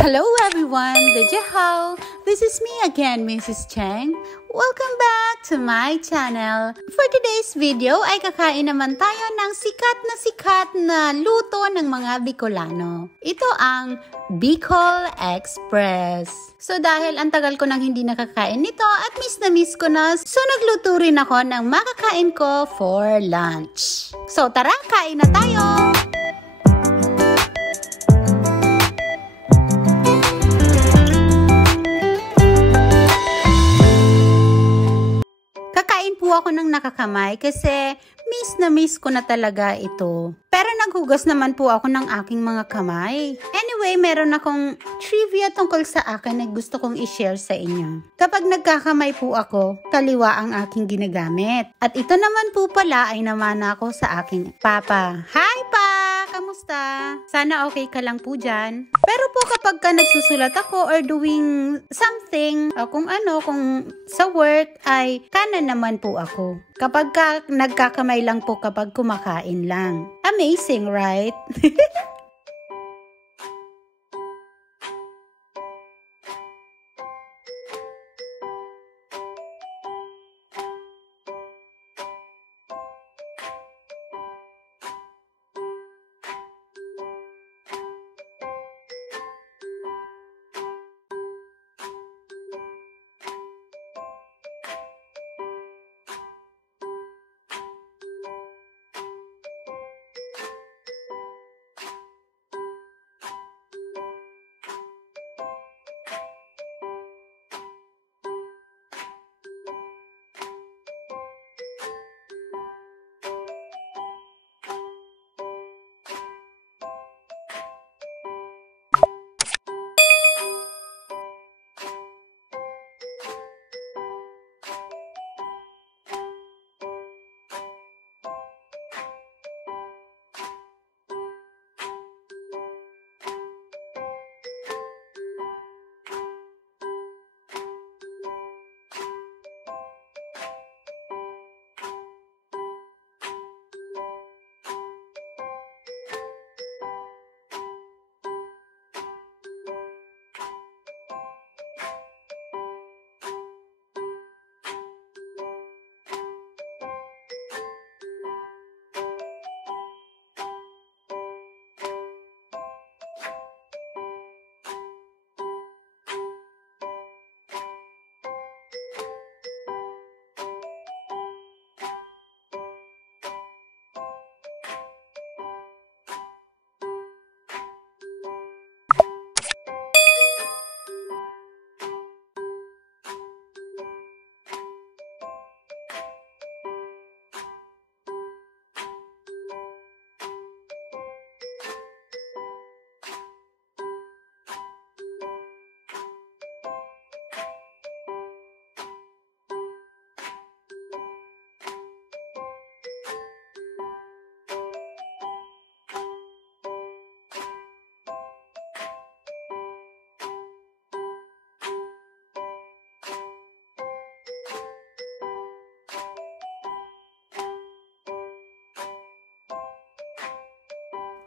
Hello everyone, Dajahaw! This is me again, Mrs. Cheng. Welcome back to my channel. For today's video ay kakain naman tayo ng sikat na luto ng mga Bicolano. Ito ang Bicol Express. So dahil ang tagal ko nang hindi nakakain nito at miss na miss ko na, so nagluto rin ako ng makakain ko for lunch. So tara, kain na tayo! Ako ng nakakamay kasi miss na miss ko na talaga ito. Pero naghugas naman po ako ng aking mga kamay. Anyway, meron akong trivia tungkol sa akin na gusto kong i-share sa inyo. Kapag nagkakamay po ako, kaliwa ang aking ginagamit. At ito naman po pala ay namana ako sa aking papa. Hi pa! Kamusta? Sana okay ka lang po dyan. Pero po kapag ka nagsusulat ako or doing something, kung sa work ay kanan naman po ako. Kapag nagkakamay lang po kapag kumakain lang. Amazing, right?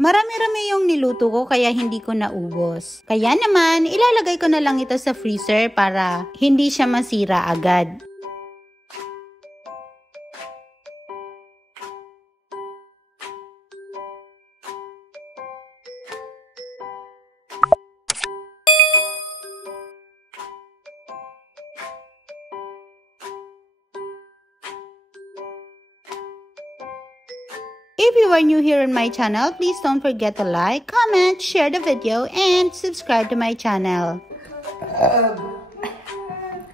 Marami-rami yung niluto ko kaya hindi ko naubos. Kaya naman, ilalagay ko na lang ito sa freezer para hindi siya masira agad. If you are new here on my channel, please don't forget to like, comment, share the video, and subscribe to my channel.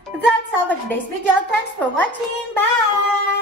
That's all for today's video. Thanks for watching. Bye!